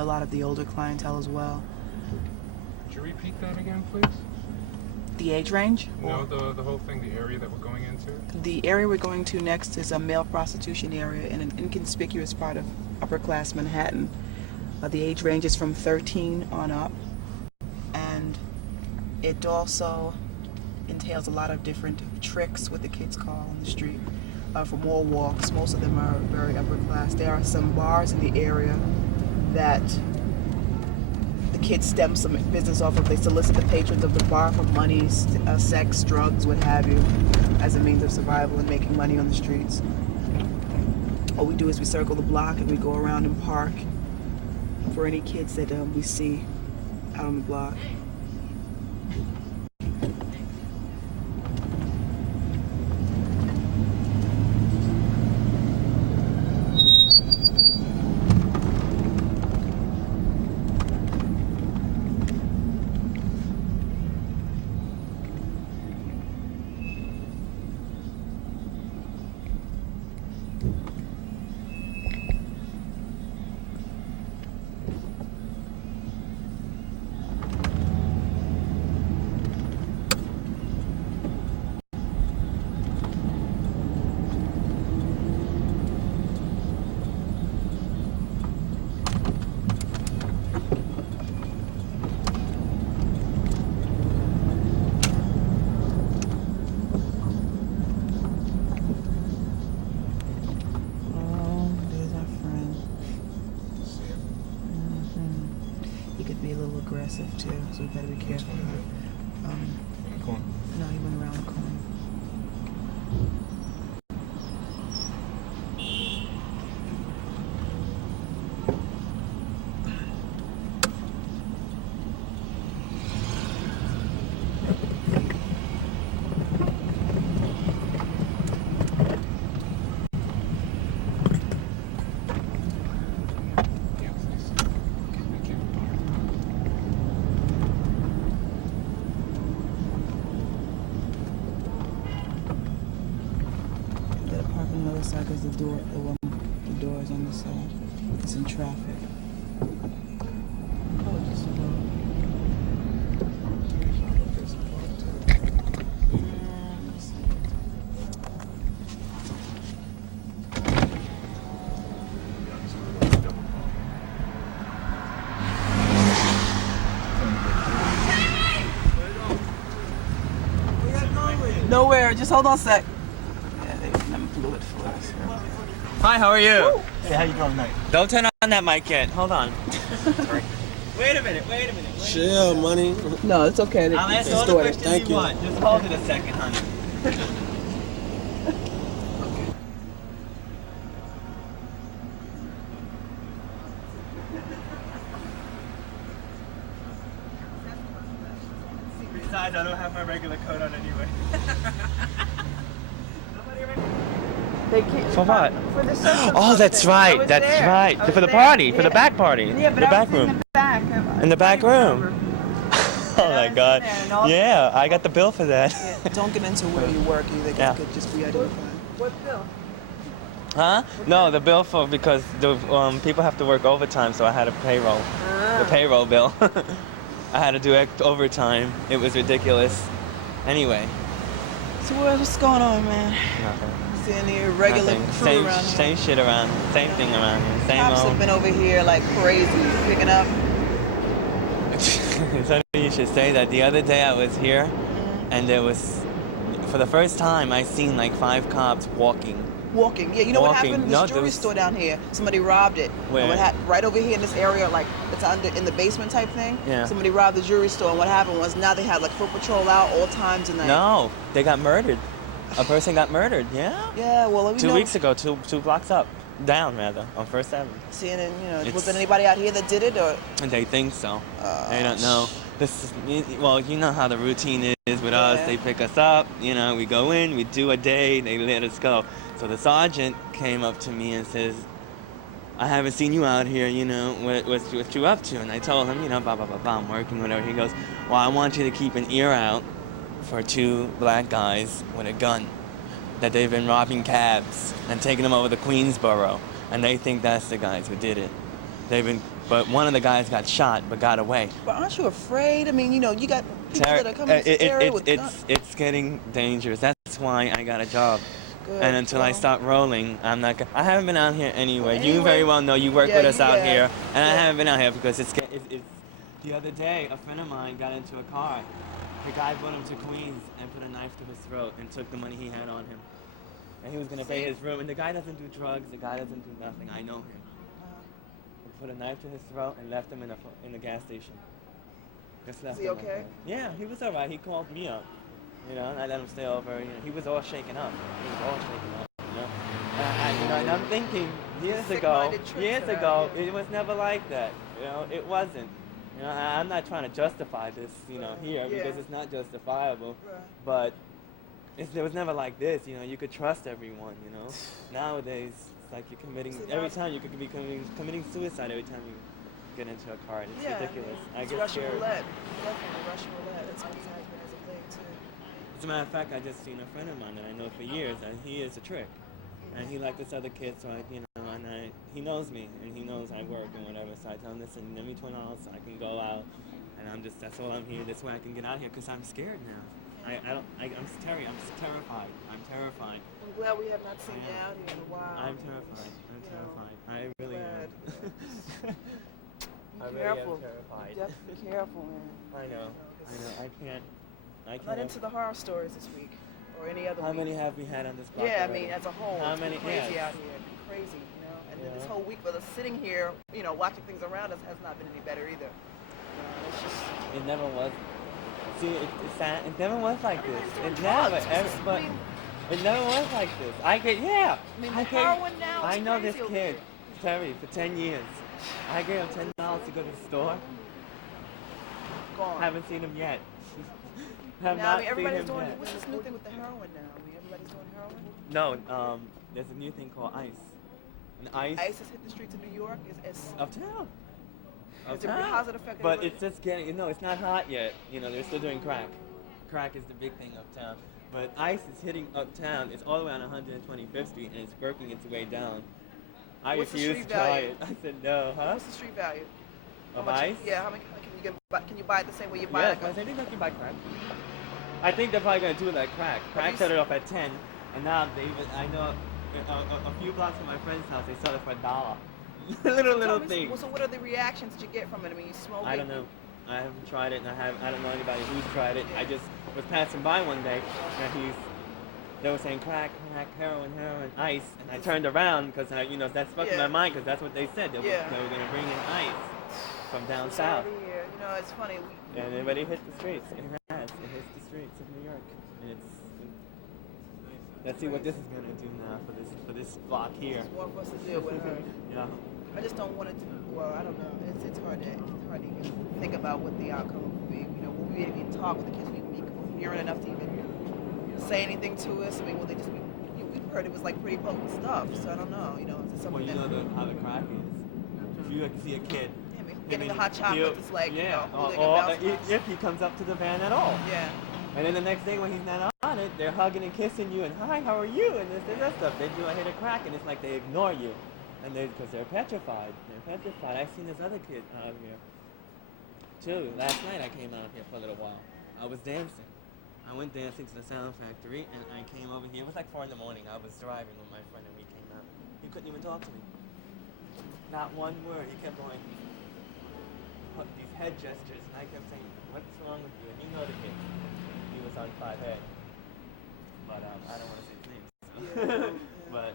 a lot of the older clientele as well. Could you repeat that again, please? The age range? No, the whole thing, the area that we're going into? The area we're going to next is a male prostitution area in an inconspicuous part of upper-class Manhattan. The age range is from 13 on up, and it also entails a lot of different tricks, what the kids call on the street, for more walks. Most of them are very upper class. There are some bars in the area that the kids stem some business off of. They solicit the patrons of the bar for money, sex, drugs, what have you, as a means of survival and making money on the streets. What we do is we circle the block and we go around and park for any kids that we see out on the block. Aggressive too, so we better be careful. No, he went around the corner. Because the door is on the side. It's in traffic. Nowhere. Just hold on a sec. Hi, how are you? Woo. Hey, how you doing tonight? Don't turn on that mic yet. Hold on. Sorry. Wait a minute. Chill, money. No, it's okay. I'll answer all the questions Thank you. want. Just hold it a second, honey. Besides, I don't have my regular coat on anyway. They can't, for what? For the social Oh, that's right. That's right. For the party, for the back party. Yeah, but the I back was room. in the back. In the back room. Oh my God. Yeah, I got the bill for that. Yeah, don't get into where you work either. It could just be identified. What bill? Huh? No, the bill for because the people have to work overtime, so I had a payroll. The payroll bill. I had to do overtime. It was ridiculous. Anyway. So what's going on, man? Nothing. Seeing the irregular crew around here. Same shit around. Same thing around here. Same Cops old. have been over here like crazy, picking up. It's funny you should say that. The other day I was here, and there was, for the first time, I seen like 5 cops walking. Yeah, you know what Walking. happened? This jewelry store down here, somebody robbed it. Where? And what happened, right over here in this area, like it's in the basement type thing. Yeah. Somebody robbed the jewelry store, and what happened was now they had like foot patrol out all times of night. No, they got murdered. A person got murdered. Yeah. Yeah, well, we 2 know. weeks ago, two blocks down rather, on First Avenue. Seeing it, was there anybody out here that did it, or? They think so. They don't know. Well, you know how the routine is with us. They pick us up, we go in, we do a day, they let us go. So the sergeant came up to me and says, I haven't seen you out here, what you up to? And I told him, blah, blah, blah, blah, I'm working, whatever. He goes, well, I want you to keep an ear out for 2 black guys with a gun, that they've been robbing cabs and taking them over to Queensboro, and they think that's the guys who did it. They've been But one of the guys got shot but got away. But aren't you afraid? I mean, you know, you got people that are coming to the area with guns. It's getting dangerous. That's why I got a job. Good. And until I start rolling, I'm not. I haven't been out here anyway. You Anyway, very well know. You work yeah, with us out yeah, here, and I yeah. haven't been out here because it's. The other day, a friend of mine got into a car. The guy brought him to Queens and put a knife to his throat and took the money he had on him. And he was gonna pay his room. And the guy doesn't do drugs. The guy doesn't do nothing. I know him. He put a knife to his throat and left him in the gas station. Just left Is he him okay? Yeah, he was alright. He called me up. You know, and I let him stay over. You know, he was all shaken up. He was all shaken up. You know, and I'm thinking years ago, it was never like that. You know, it wasn't. You know, I'm not trying to justify this, you know, here because it's not justifiable. Right. But it was never like this. You know, you could trust everyone. You know, nowadays it's like you're committing every time you could be committing suicide every time you get into a car. And it's ridiculous. I It's get Russian scared. roulette. Definitely Russian roulette. That's what's happening as of late too. As a matter of fact, I just seen a friend of mine that I know for years, and he is a trick. And he liked this other kid, so he knows me, and he knows I work and whatever. So I tell him, listen, give me $20 so I can go out, and that's all I'm here. This way I can get out of here, because I'm scared now. I'm terrified. I'm terrified. I'm glad we have not seen you out here in a while. I'm terrified. I really am. Be I really careful. am terrified. Definitely be careful, man. I know. I can't. Not into the horror stories this week or any other How week. many have we had on this block Yeah, I already? mean, as a whole, How it's many? been crazy Yes. out here. It's been crazy, you know. And then this Yeah. whole week for us sitting here, you know, watching things around us has not been any better either. It's just It never was. See, it's sad. It never was like this. Everybody's It doing never. drugs. But it never was like this. I the heroin now I is know crazy this over kid, here. Terry, for 10 years. I gave him $10 to go to the store. Gone. Haven't seen him yet. Have Now, not I mean, everybody's seen him doing. yet. What's this new thing with the heroin now? I mean, everybody's doing heroin. No, there's a new thing called ice. And ice ISIS hit the streets of New York. Is uptown. how's it affecting? But it's just getting, it's not hot yet. You know, they're still doing crack. Crack is the big thing uptown. But ice is hitting uptown. It's all the way on 125th Street, and it's working its way down. I What's the refuse street to try value? it. I said no, huh? What's the street value? How Of much- ice? Yeah, how much can you buy it the same way you buy Yeah, like I think they can buy crack. I think they're probably gonna do it like crack. Crack you started off at 10, and now I know a few blocks from my friend's house, they sell it for $1. little Tell me, thing. So what are the reactions that you get from it? I mean, you smoke it. I don't know. I haven't tried it, and I don't know anybody who's tried it. I just was passing by one day, and they were saying crack, heroin, ice, and I turned around because that stuck in my mind because that's what they said. They were gonna bring in ice from down south. Sorry to hear. You know, it's funny. And it already hit the streets. It has. It hits the streets of New York. And let's see what this is gonna do now for this block here. There's more for us to deal with her. Yeah. I just don't want it to. Well, I don't know. It's hard to even think about what the outcome will be. You know, will we even talk with the kids? Will we be hearing enough to even say anything to us? I mean, will they just be? We've heard it was like pretty potent stuff. So I don't know. You know, is it something Well, how the crack is. If you see a kid. Getting the hot chocolate is like, if he comes up to the van at all. Yeah. And then the next day when he's not on it, they're hugging and kissing you and hi, how are you? And this and that stuff. They do a hit a crack and it's like they ignore you, and because they're petrified. I've seen this other kid out here too. Last night I came out here for a little while. I was dancing. I went dancing to the Sound Factory and I came over here. It was like 4 in the morning. I was driving with my friend and we came out. He couldn't even talk to me. Not one word. He kept going. These head gestures, and I kept saying, "What's wrong with you?" And you know the kid. He was on 5A, but I don't want to say his name. So. But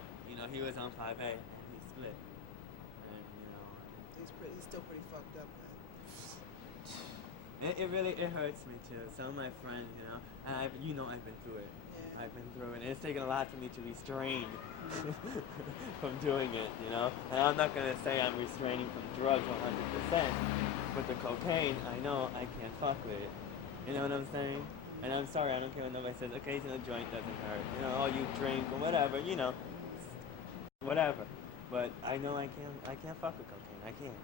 he was on 5A, and he split, and He's still pretty fucked up, man. it hurts me too. Some of my friends, and I've been through it. Yeah. I've been through it, and it's taken a lot for me to restrain from doing it, And I'm not gonna say I'm restraining from drugs 100%. But the cocaine, I know I can't fuck with it. You know what I'm saying? And I'm sorry, I don't care what nobody says. Occasional joint doesn't hurt. You drink or whatever, whatever. But I know I can't fuck with cocaine. I can't.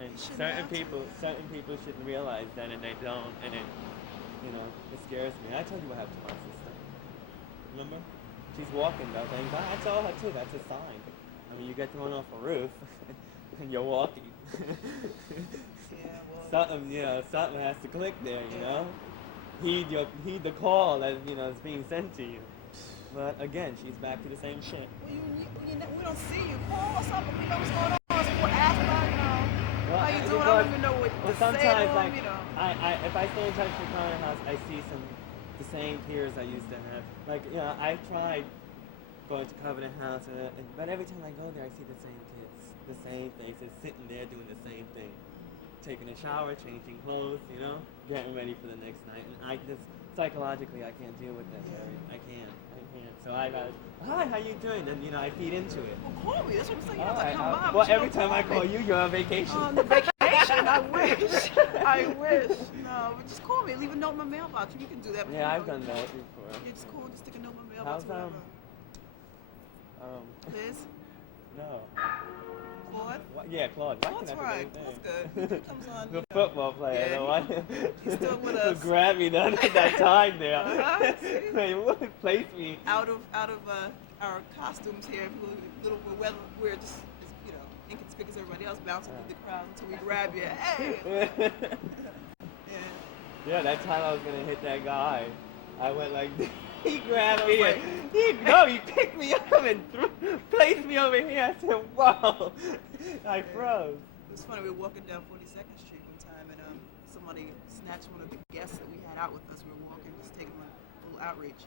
And certain people should realize that, and they don't. And it scares me. I told you what happened to my sister. Remember? She's walking though. I told her too. That's a sign. I mean, you get thrown off a roof. and you're walking. Well, something has to click there, you Yeah. know? Heed the call that, is being sent to you. But again, she's back to the same shit. we don't see you. Call us up and we know what's going on. So we'll ask about, how you doing. I don't even know what to say to sometimes, them, if I stay in touch with Connor House, I see the same peers I used to have. Like, I tried going to Covenant House, but every time I go there, I see the same kids, the same faces, sitting there doing the same thing. Taking a shower, changing clothes, getting ready for the next night. And I just, psychologically, I can't deal with that. I can't. So I got, hi, how you doing? And, I feed into it. Well, call me. That's what I'm saying. You All have to right, come by. well, but you every don't time I me. call you, you're on vacation. On vacation, I wish. I wish. No, but just call me. Leave a note in my mailbox. You can do that. But Yeah, I've done that before. You just call, just stick a note in my How's, mailbox. Liz? No. Claude? Yeah, Claude. Why Claude's can't I right. forget his Claude's name? good. He comes on. The football player, Yeah, the one he's still with who us. grabbed me that time there. See? They placed me. Out of our costumes here, little we're just inconspicuous as everybody else, bouncing through the crowd until we grab you. Hey! Yeah. Yeah, that time I was gonna hit that guy, I went like this. He grabbed me Like- and he picked me up and placed me over here. I said, whoa, I froze. It was funny. We were walking down 42nd Street one time, and somebody snatched one of the guests that we had out with us. We were walking, just taking a little outreach.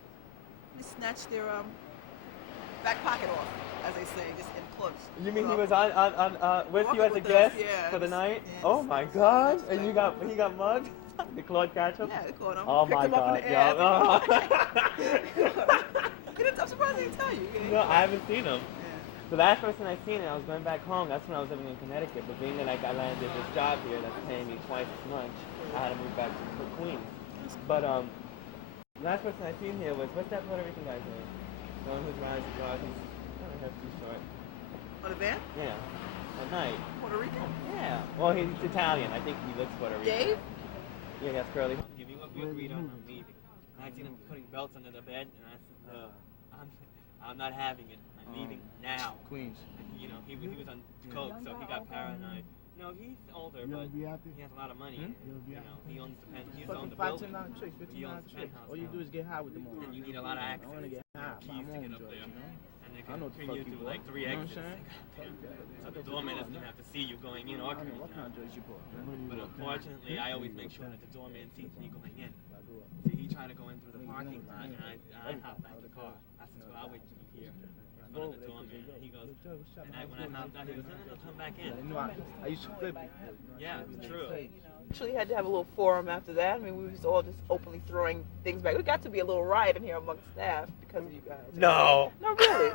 They snatched their back pocket off, as they say, just in close. You mean he was on with you as a With us, guest yeah. for the night? Yeah, Oh just- my just God! snatched And that. he got mugged? Did Claude catch him? Yeah, they caught him. Oh Picked my him up God! in the air. Yeah. I'm surprised they didn't tell you. No, I haven't seen him. Yeah. The last person I seen, I was going back home. That's when I was living in Connecticut. But being that I landed this job here that's paying me twice as much, I had to move back to Queens. But the last person I seen here was, what's that Puerto Rican guy's name? The one who's riding his car. He's kind of too short. On the van? Yeah. At night. Puerto Rican? Yeah. Well, he's Italian. I think he looks Puerto Rican. Dave? Yeah, that's curly. Give me what we agreed on. I'm leaving. I seen him putting belts under the bed, and I said, I'm not having it. I'm leaving now. Queens. He was on coke, so he got paranoid. No, he's older, but he has a lot of money. He owns the he owns the building. He owns the penthouse. All you do is get high with them all. And you need a lot of access. I want to get high. Keys to get up there. And they can pin you through like 3 exits. So the doorman is gonna have to see you going in or coming What kind out. of drugs you bought? But unfortunately, I always make sure that the doorman sees me going in. So he tried to go in through the parking lot, and I hopped out the car. I said, well, I'll wait till you here in front of the doorman. He goes, and when I hopped out, he goes, no, come back in. I used to flip it. Yeah, it's true. Actually had to have a little forum after that. I mean, we was all just openly throwing things back. We got to be a little riot in here amongst staff because of you guys. No. No, really.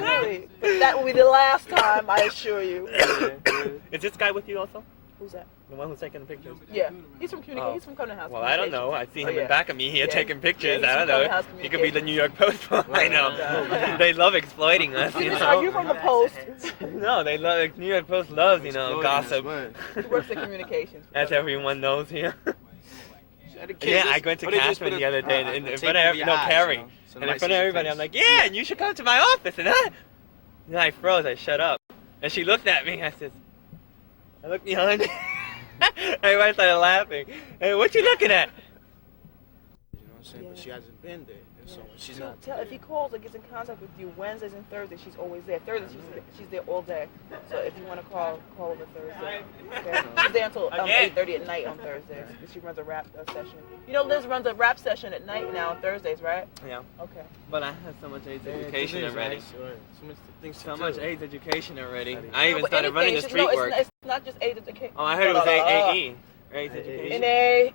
Really. But that will be the last time, I assure you. Is this guy with you also? Who's that? The one who's taking the pictures? Yeah. He's from communication. He's from Covenant House. Well, I don't know. I see him in back of me here Yeah. taking pictures. Yeah, I he's don't from Covenant know. House He could be the New York Post for all I know. Yeah. They love exploiting us, you Are you know. from the Post? No, they love. New York Post loves, gossip. He works in communications. As everyone knows here. Yeah, I went to Catherine the other day in front of Carrie. And in front of everybody, I'm like, yeah, you should come to my office. And then I froze. I shut up. And she looked at me. I said, I looked behind me. Everybody started laughing. Hey, what you looking at? You know what I'm saying? But she hasn't been there. And so when she's not If he calls or gets in contact with you Wednesdays and Thursdays, she's always there. Thursdays, she's there all day. So if you want to call her Thursday. Okay? She's there until 8:30 at night on Thursdays. She runs a rap session. You know, Liz runs a rap session at night now on Thursdays, right? Yeah. Okay. But I have so much AIDS education already. So much much AIDS education already. No, I even but started running the anything, street work. It's not just AIDS education. Oh, I heard it was AE. AIDS AA. education.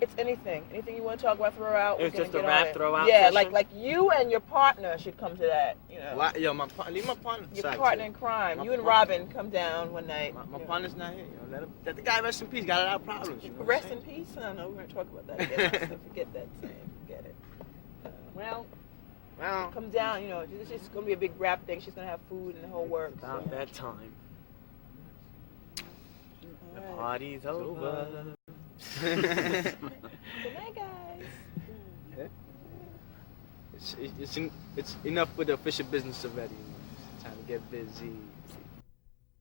It's anything. Anything you want to talk about, throw out. It was we're just gonna a get on rap it. throw-out Yeah, session? like you and your partner should come to that. You know. Yo, leave my partner Your aside, partner too. in crime. My- You and my- Robin come down one night. My partner's not here. Let the guy rest in peace. Got a lot of problems. You know what I'm Rest saying? in peace. I don't know. We're gonna talk about that again. So forget that saying. Forget it. Well, Well, come down. You know, it's just gonna be a big rap thing. She's gonna have food and the whole work. About that time. The All right. party's over. Good night, guys. it's enough with the official business already. It's time to get busy.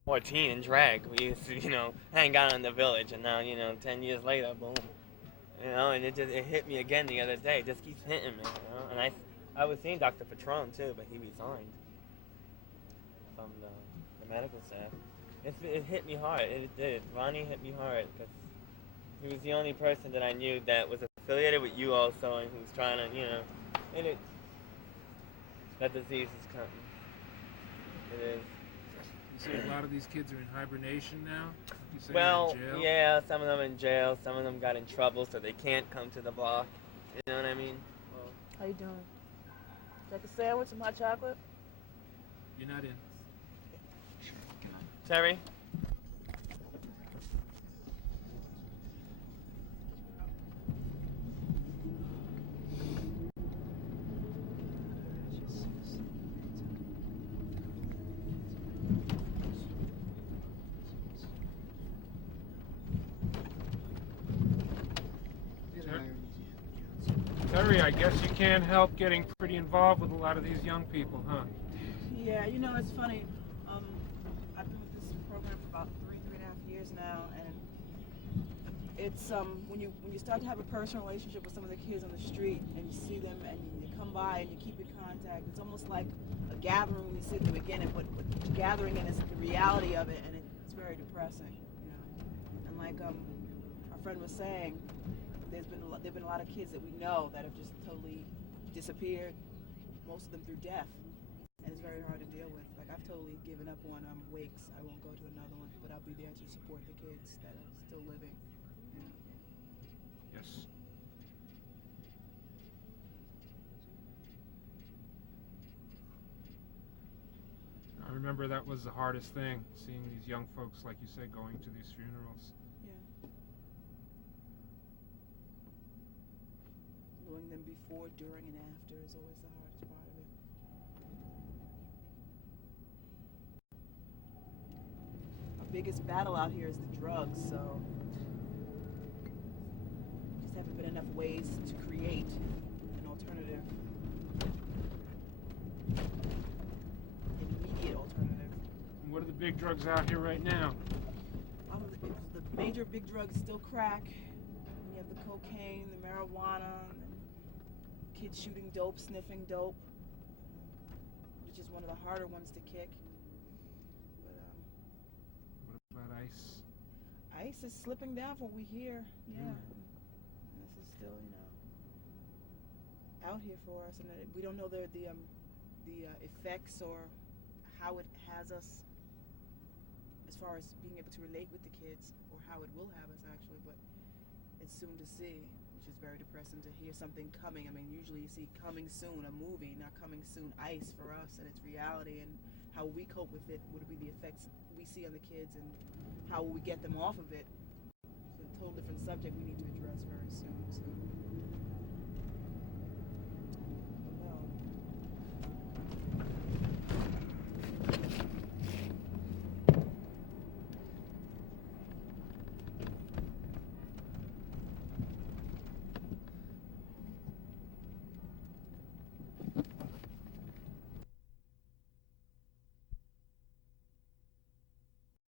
14 in drag. We used to, hang out in the village, and now, 10 years later, boom. And it hit me again the other day. It just keeps hitting me, And I was seeing Dr. Patron too, but he resigned from the medical staff. It hit me hard. It did. Ronnie hit me hard because he was the only person that I knew that was affiliated with you also, and who's trying to, and that disease is coming. It is. You say a lot of these kids are in hibernation now? You say Well, they're in jail? yeah, some of them in jail, some of them got in trouble, so they can't come to the block. You know what I mean? Well, How you doing? Like a sandwich, some hot chocolate? You're not in. Terry? Terry, I guess you can't help getting pretty involved with a lot of these young people, huh? Yeah, it's funny. I've been with this program for about three and a half years now, and it's when you start to have a personal relationship with some of the kids on the street, and you see them, and you come by and you keep in contact. It's almost like a gathering when we sit at the beginning, but gathering in is the reality of it, and it's very depressing. And like our friend was saying, there've been a lot of kids that we know that have just totally disappeared, most of them through death, and it's very hard to deal with. Like, I've totally given up on wakes. I won't go to another one, but I'll be there to support the kids that are still living. Yes. I remember that was the hardest thing, seeing these young folks, like you say, going to these funerals. Yeah. Knowing them before, during, and after is always the hardest part of it. Our biggest battle out here is the drugs, so just haven't been enough ways to create an alternative, immediate alternative. And what are the big drugs out here right now? The major big drugs still crack. You have the cocaine, the marijuana, and kids shooting dope, sniffing dope, which is one of the harder ones to kick. But What about ice? ice is slipping down from what we hear. Yeah, this is still, out here for us, and we don't know the effects or how it has us as far as being able to relate with the kids, or how it will have us actually. But it's soon to see, which is very depressing to hear something coming. I mean, usually you see coming soon, a movie, not coming soon ice for us, and it's reality, and how we cope with it would be the effects we see on the kids, and how will we get them off of it. It's a total different subject we need to address very soon. So.